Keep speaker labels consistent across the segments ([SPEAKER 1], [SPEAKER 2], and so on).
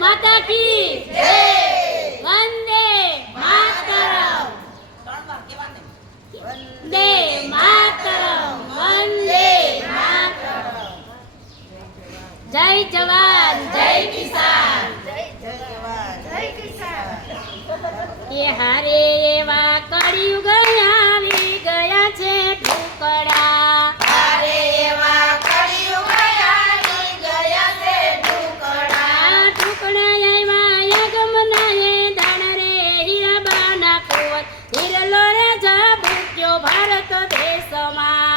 [SPEAKER 1] માતા કી જય! વંદે માતરમ. વંદે માતરમ વંદે માતરમ. જય જવાન જય કિસાન. જય જવાન જય કિસાન. એ હારે એવા કળિયુગ ભારત દેશમાં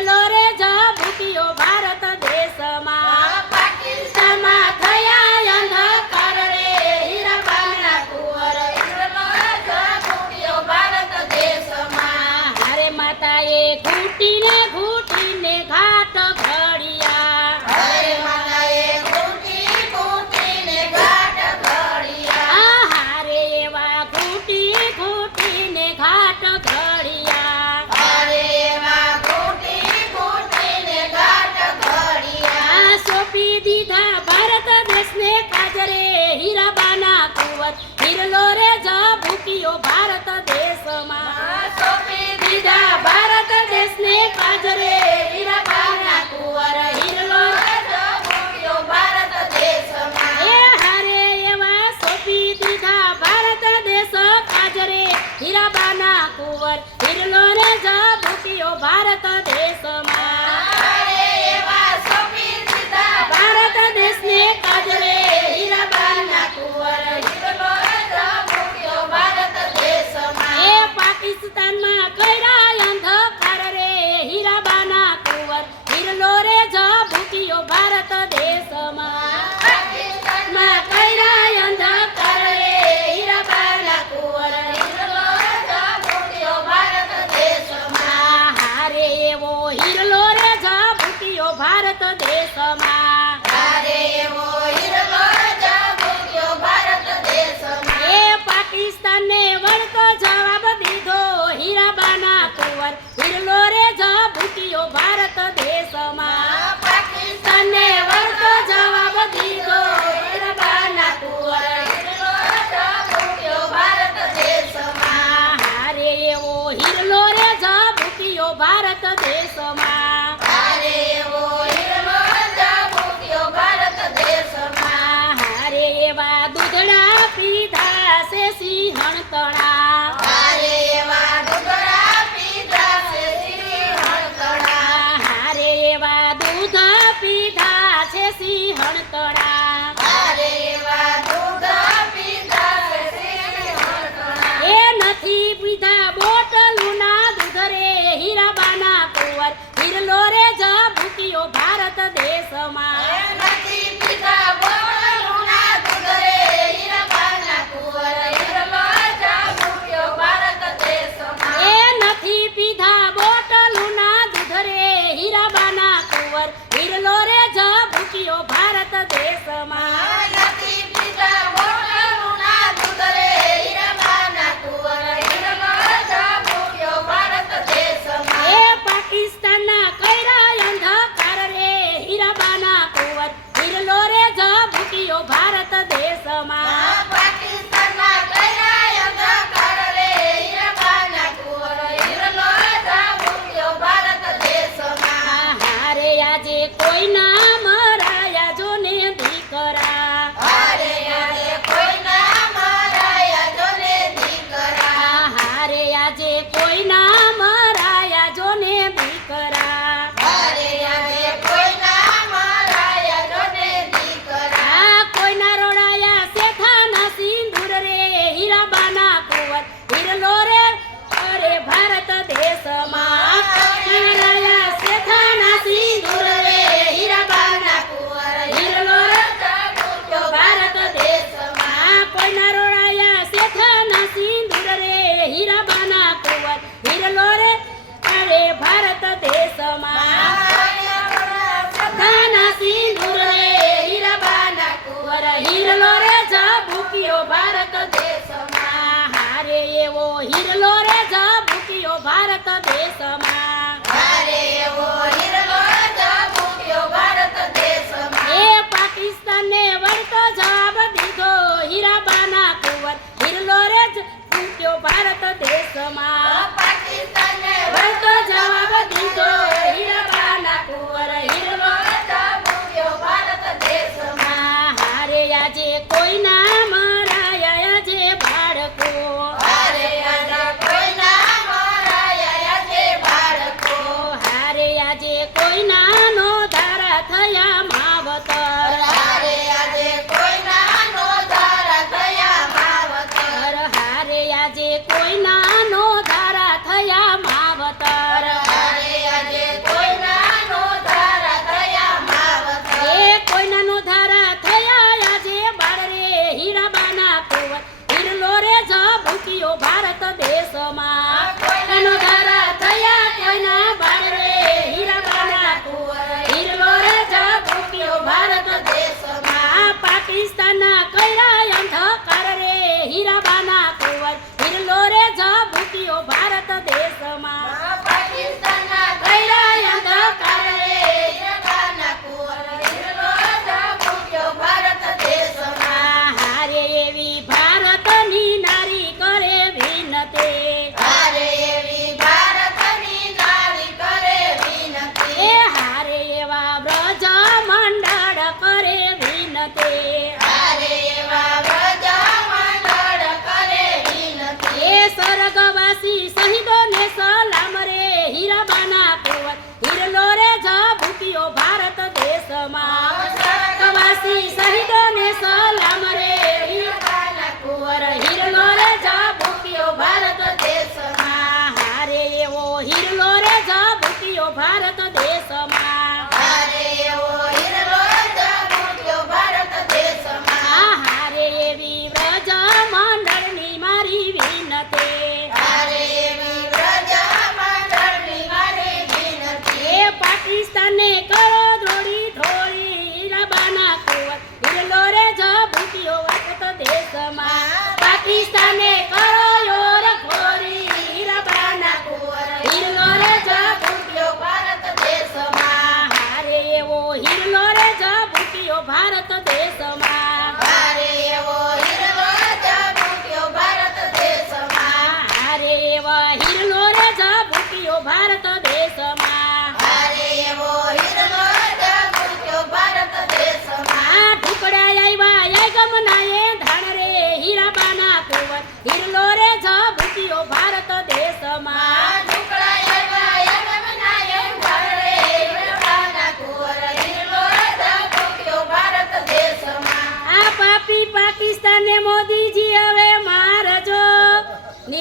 [SPEAKER 1] colore ભારત દેશને પાજરે હિરલો રે અરે ભારત દેશમાં. ધાના સિંદૂર રે હીરાબાના કુંવર હિરલો રે ઝાબુકિયો ભારત દેશમાં. હારે એવો હિરલો રે ઝાબુકિયો ભારત દેશમાં. ตัวเอง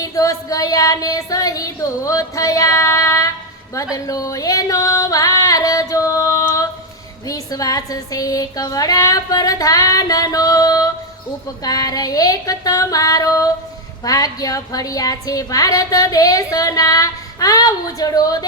[SPEAKER 1] નિર્દોષ ગયા ને શહીદો થયા. બદલો એનો વારજો વિશ્વાસ છે કવડા પ્રધાનનો. ઉપકાર એક તમારો. ભાગ્ય ફળ્યા છે ભારત દેશના. આ ઉજળો